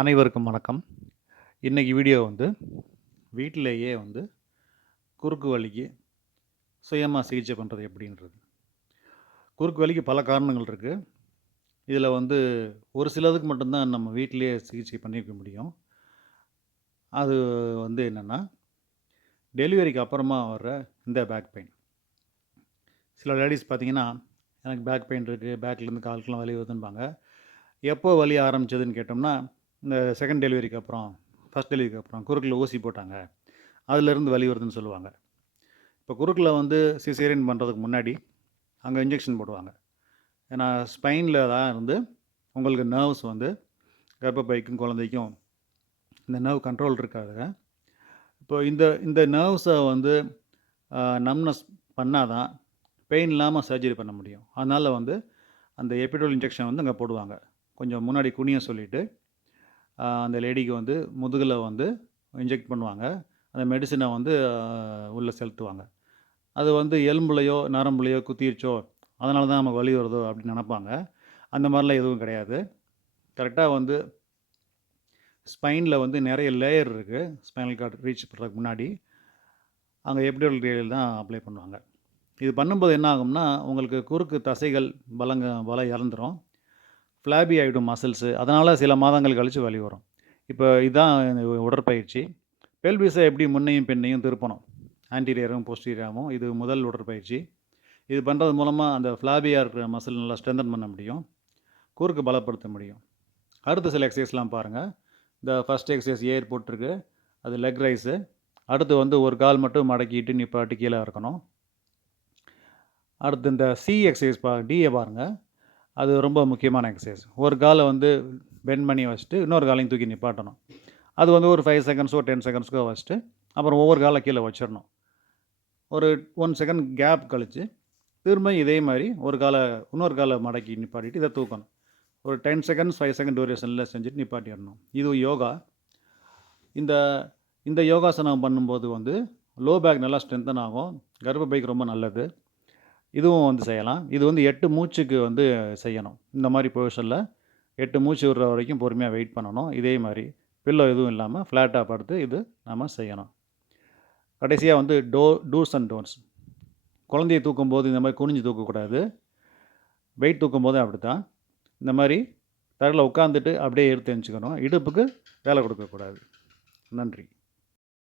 அனைவருக்கும் வணக்கம். இன்றைக்கி வீடியோ வந்து வீட்டிலேயே வந்து குறுக்கு வலிக்கு சுயமாக சிகிச்சை பண்ணுறது எப்படின்றது. குறுக்கு வலிக்கு பல காரணங்கள் இருக்குது இதில் வந்து ஒரு சிலதுக்கு மட்டும்தான் நம்ம வீட்டிலேயே சிகிச்சை பண்ணிக்க முடியும். அது வந்து என்னென்னா டெலிவரிக்கு அப்புறமா வர்ற இந்த பேக் பெயின் சில லேடிஸ் பார்த்தீங்கன்னா எனக்கு பேக் பெயின் இருக்குது பேக்லேருந்து காலுக்கெலாம் வலி வருதுன்பாங்க. எப்போ வலி ஆரம்பிச்சதுன்னு கேட்டோம்னா இந்த செகண்ட் டெலிவரிக்கு அப்புறம் ஃபஸ்ட் டெலிவரிக்கு அப்புறம் குறுக்கில் ஊசி போட்டாங்க. அதுலேருந்து வலி வருதுன்னு சொல்லுவாங்க. இப்போ குறுக்கில் வந்து சிசேரியன் பண்ணுறதுக்கு முன்னாடி அங்கே இன்ஜெக்ஷன் போடுவாங்க. ஏன்னா ஸ்பைனில் தான் இருந்து உங்களுக்கு நர்வ்ஸ் வந்து கர்ப்பப்பைக்கும் குழந்தைக்கும் இந்த நர்வ் கண்ட்ரோல் இருக்காதுங்க இப்போ இந்த இந்த நர்வ்ஸை வந்து நம்னஸ் பண்ணால் தான் பெயின் இல்லாமல் சர்ஜரி பண்ண முடியும். அதனால் வந்து அந்த எபிடோல் இன்ஜெக்ஷன் வந்து அங்கே போடுவாங்க. கொஞ்சம் முன்னாடி குனிய சொல்லிவிட்டு அந்த லேடிக்கு வந்து முதுகில் வந்து இன்ஜெக்ட் பண்ணுவாங்க. அந்த மெடிசனை வந்து உள்ளே செலுத்துவாங்க. அது வந்து எலும்புலையோ நரம்புலையோ குத்திருச்சோ அதனால தான் நமக்கு வலி வருதோ அப்படின்னு நினப்பாங்க. அந்த மாதிரிலாம் எதுவும் கிடையாது. கரெக்டாக வந்து ஸ்பைனில் வந்து நிறைய லேயர் இருக்குது ஸ்பைனல் கார்டு ரீச் பண்ணுறதுக்கு முன்னாடி. அங்கே எப்டியல் ரேல் தான் அப்ளை பண்ணுவாங்க. இது பண்ணும்போது என்ன ஆகும்னா உங்களுக்கு குறுக்கு தசைகள் பலங்க பலம் இறந்துடும் ஃப்ளாபி ஆகிடும் மசில்ஸு அதனால் சில மாதங்கள் கழித்து வலி வரும். இப்போ இதுதான் உடற்பயிற்சி. பெல்விஸை எப்படி முன்னையும் பெண்ணையும் திருப்பணும். ஆன்டீரியரும் போஸ்டீரியாவும் இது முதல் உடற்பயிற்சி. இது பண்ணுறது மூலமாக அந்த ஃப்ளாபியாக இருக்கிற மசில் நல்லா ஸ்ட்ரென்தன் பண்ண முடியும். குறுக்கு பலப்படுத்த முடியும். அடுத்த சில எக்ஸசைஸ்லாம் பாருங்கள் இந்த ஃபஸ்ட் எக்ஸசைஸ் ஏர் போட்டிருக்கு. அது லெக் ரைஸு அடுத்து வந்து ஒரு கால் மட்டும் மடக்கிட்டு நிப்பாட்டு கீழே இருக்கணும் அடுத்து இந்த சி எக்ஸசைஸ் பா டிஏ பாருங்கள் அது ரொம்ப முக்கியமான எக்ஸசைஸ் ஒரு காலை வந்து பெண்ட் பண்ணி வச்சுட்டு இன்னொரு காலையும் தூக்கி நிப்பாட்டணும். அது வந்து ஒரு ஃபைவ் செகண்ட்ஸோ டென் செகண்ட்ஸ்க்கோ வச்சுட்டு அப்புறம் ஒவ்வொரு காலை கீழே வச்சிடணும். ஒரு ஒன் செகண்ட் கேப் கழித்து திரும்ப இதே மாதிரி ஒரு காலை இன்னொரு காலை மடக்கி நிப்பாட்டிட்டு இதை தூக்கணும். ஒரு டென் செகண்ட்ஸ் ஃபைவ் செகண்ட் டூரேஷனில் செஞ்சுட்டு நிப்பாட்டிடணும். இது யோகா. இந்த இந்த யோகாசனம் பண்ணும்போது வந்து லோ பேக் நல்லா ஸ்ட்ரென்தன் ஆகும். கர்ப்ப பைக் ரொம்ப நல்லது. இதுவும் வந்து செய்யலாம். இது வந்து எட்டு மூச்சுக்கு வந்து செய்யணும். இந்த மாதிரி பொசிஷனில் எட்டு மூச்சு விடுற வரைக்கும் பொறுமையாக வெயிட் பண்ணணும். இதே மாதிரி பில்லோ எதுவும் இல்லாமல் ஃப்ளாட்டாக படுத்து இது நம்ம செய்யணும். கடைசியாக வந்து டோ டூஸ் அண்ட் டோன்ஸ் குழந்தைய தூக்கும்போது இந்த மாதிரி குனிஞ்சு தூக்கக்கூடாது. வெயிட் தூக்கும்போது அப்படி தான் இந்த மாதிரி தரையில் உட்காந்துட்டு அப்படியே எடுத்து எழுச்சிக்கணும் இடுப்புக்கு வேலை கொடுக்கக்கூடாது. நன்றி.